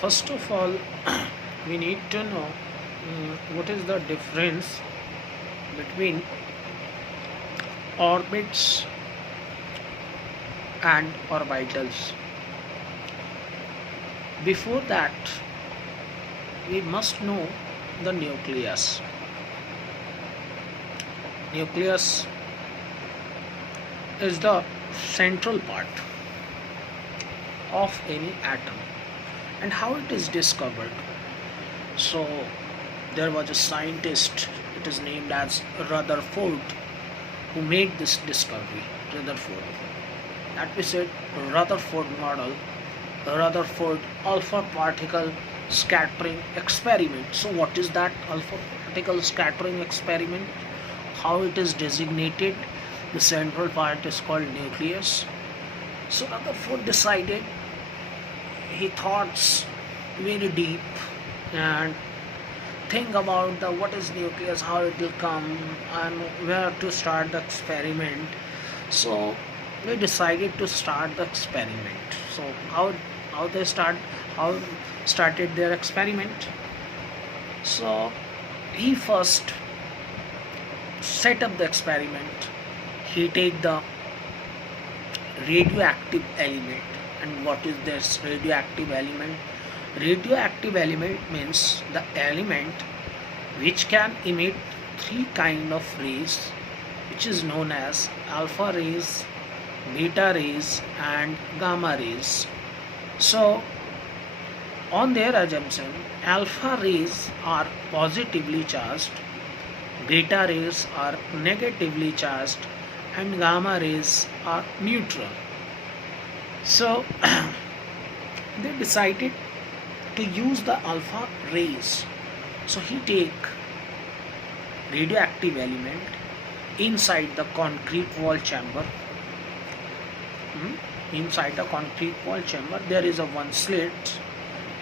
First of all, we need to know what is the difference between orbits and orbitals. Before that, we must know the nucleus. Nucleus is the central part of any atom and how it is discovered. So there was a scientist, it is named as Rutherford, who made this discovery. Rutherford, that we said Rutherford model, Rutherford alpha particle scattering experiment. So what is that alpha particle scattering experiment? How it is designated? The central part is called nucleus. So Rutherford decided, he thoughts very deep and think about the what is nucleus, how it will come, and where to start the experiment. So they decided to start the experiment. So how they how started their experiment? So he first set up the experiment. He take the radioactive element. And what is this radioactive element? Radioactive element means the element which can emit three kind of rays, which is known as alpha rays, beta rays and gamma rays. So on their assumption, alpha rays are positively charged, beta rays are negatively charged and gamma rays are neutral. So they decided to use the alpha rays. So he take radioactive element inside the concrete wall chamber. Inside the concrete wall chamber there is a one slit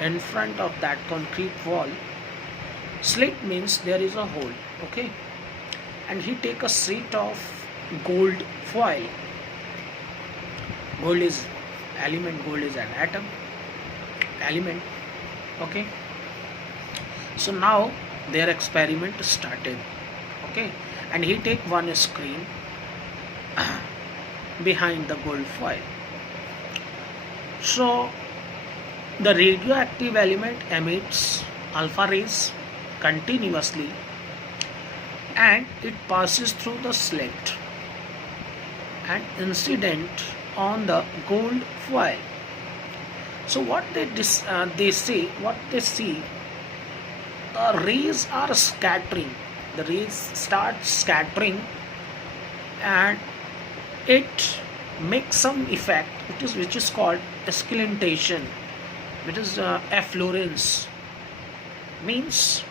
in front of that concrete wall. Slit means there is a hole, okay? And he take a sheet of gold foil. Gold is element, gold is an atom element, okay? So now their experiment started, okay? And he take one screen behind the gold foil. So the radioactive element emits alpha rays continuously and it passes through the slit and incident on the gold foil. So what they say, what they see, the rays are scattering. The rays start scattering, and it makes some effect. Which is called scintillant, which is efflorescence. Means,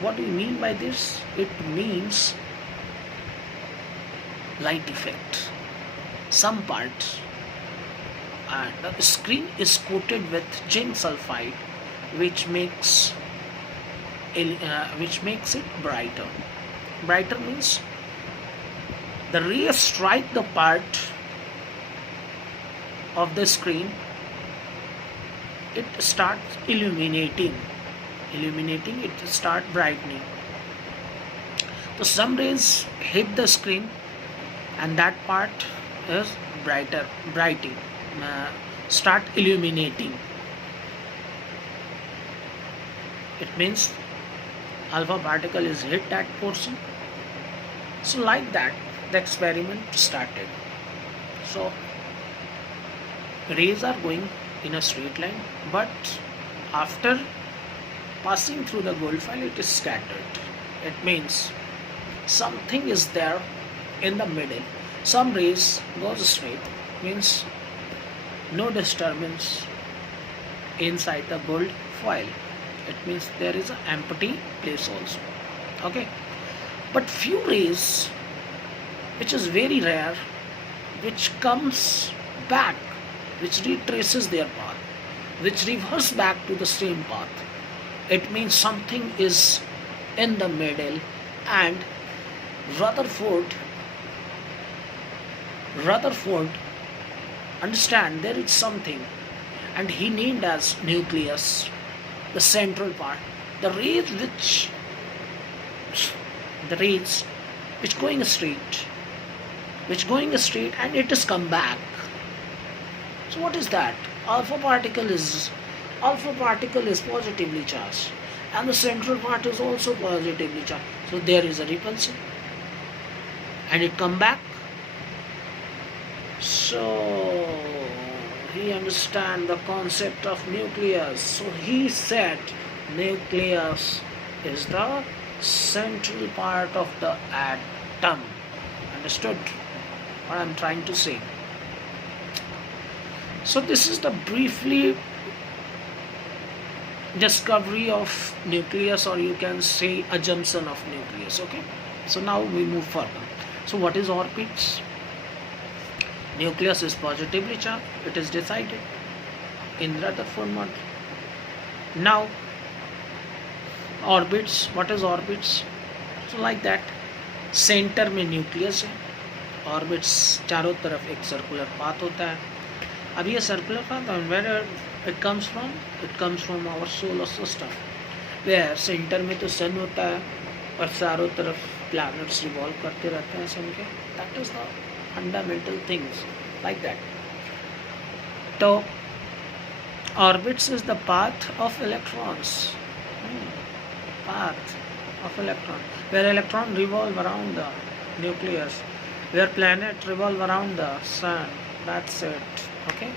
what do we mean by this? It means light effect. Some parts, and the screen is coated with zinc sulfide, which makes it brighter. Brighter means the rays strike the part of the screen, it starts illuminating, it start brightening. So some rays hit the screen and that part is brightening, start illuminating. It means alpha particle is hit that portion. So like that the experiment started. So rays are going in a straight line, but after passing through the gold foil it is scattered. It means something is there in the middle. Some rays goes straight, means no disturbance inside the gold foil. It means there is an empty place also, okay? But few rays, which is very rare, which comes back, which retraces their path, which reverse back to the same path. It means something is in the middle, and Rutherford understand there is something, and he named as nucleus, the central part, the rays the rays which going straight, and it is come back. So what is that? Alpha particle is positively charged, and the central part is also positively charged. So there is a repulsion, and it come back. So he understand the concept of nucleus. So he said nucleus is the central part of the atom. Understood what I'm trying to say? So this is the briefly discovery of nucleus, or you can say assumption of nucleus. Okay, so now we move further. So what is orbits? Nucleus is positively charged. It is decided in Rutherford model. Now orbits, what is orbits? So like that, center में nucleus है, orbits चारों तरफ एक circular path होता है. अब ये circular path where it comes from our solar system, where center में तो सन होता है और चारों तरफ प्लैनेट्स रिवॉल्व करते रहते हैं सन के. That is the fundamental things like that. तो orbits is the path of electrons, path of electron, where electron revolve around the nucleus, where planet revolve around the sun. That's it. Okay,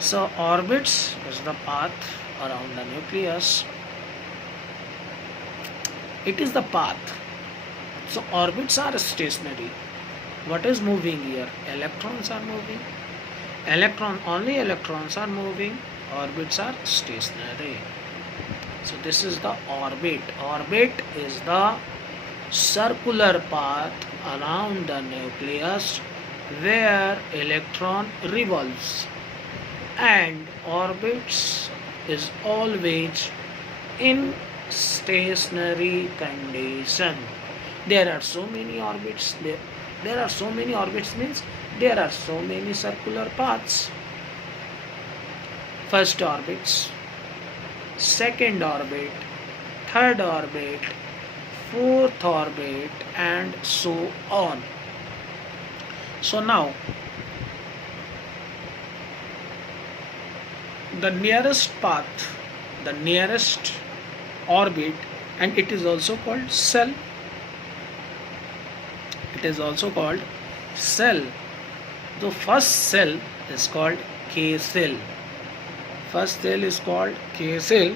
so orbits is the path around the nucleus. It is the path. So orbits are stationary. What is moving here? Electrons are moving. Only electrons are moving. Orbits are stationary. So this is the orbit. Orbit is the circular path around the nucleus where electron revolves, and orbits is always in stationary condition. There are so many orbits. There are so many orbits means there are so many circular paths. First orbits, second orbit, third orbit, fourth orbit, and so on. So now the nearest path, the nearest orbit, and it is also called cell. It is also called cell. The first cell is called K cell. First cell is called K cell,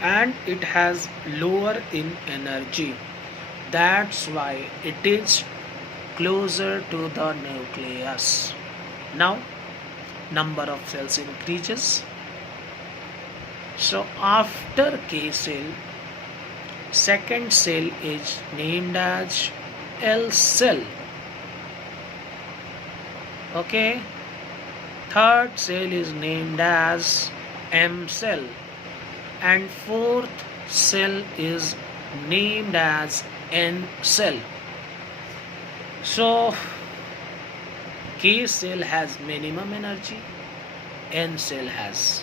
and it has lower in energy. That's why it is closer to the nucleus. Now number of cells increases. So after K cell, second cell is named as L cell. Okay, third cell is named as M cell, and fourth cell is named as N cell. So K cell has minimum energy, N cell has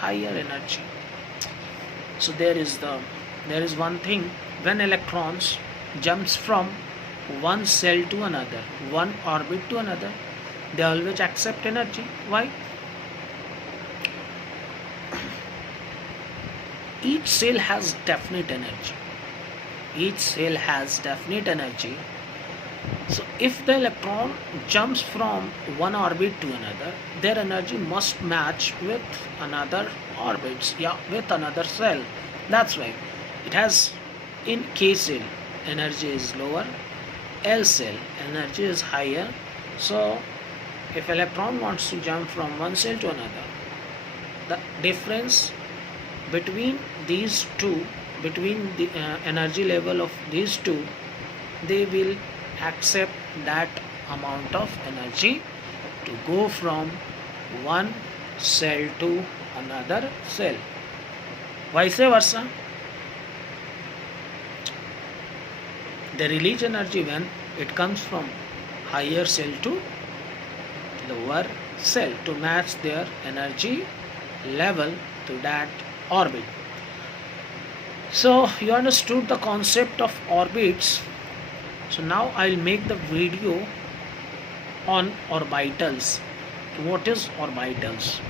higher energy. So there is one thing, when electrons jumps from one cell to another, one orbit to another, they always accept energy. Why? Each cell has definite energy. Each cell has definite energy. So if the electron jumps from one orbit to another, their energy must match with another orbits, with another cell. That's why it has, in K cell energy is lower, L cell energy is higher. So if electron wants to jump from one cell to another, the difference between these two, between the energy level of these two, they will accept that amount of energy to go from one cell to another cell. Vice versa, they release energy when it comes from higher cell to lower cell to match their energy level to that orbit. So you understood the concept of orbits. So now I'll make the video on orbitals. What is orbitals?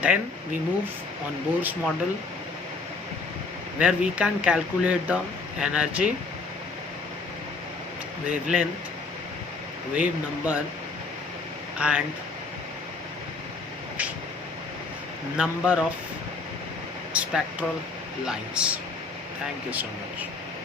Then we move on Bohr's model, where we can calculate the energy, wavelength, wave number, and number of spectral lines. Thank you so much.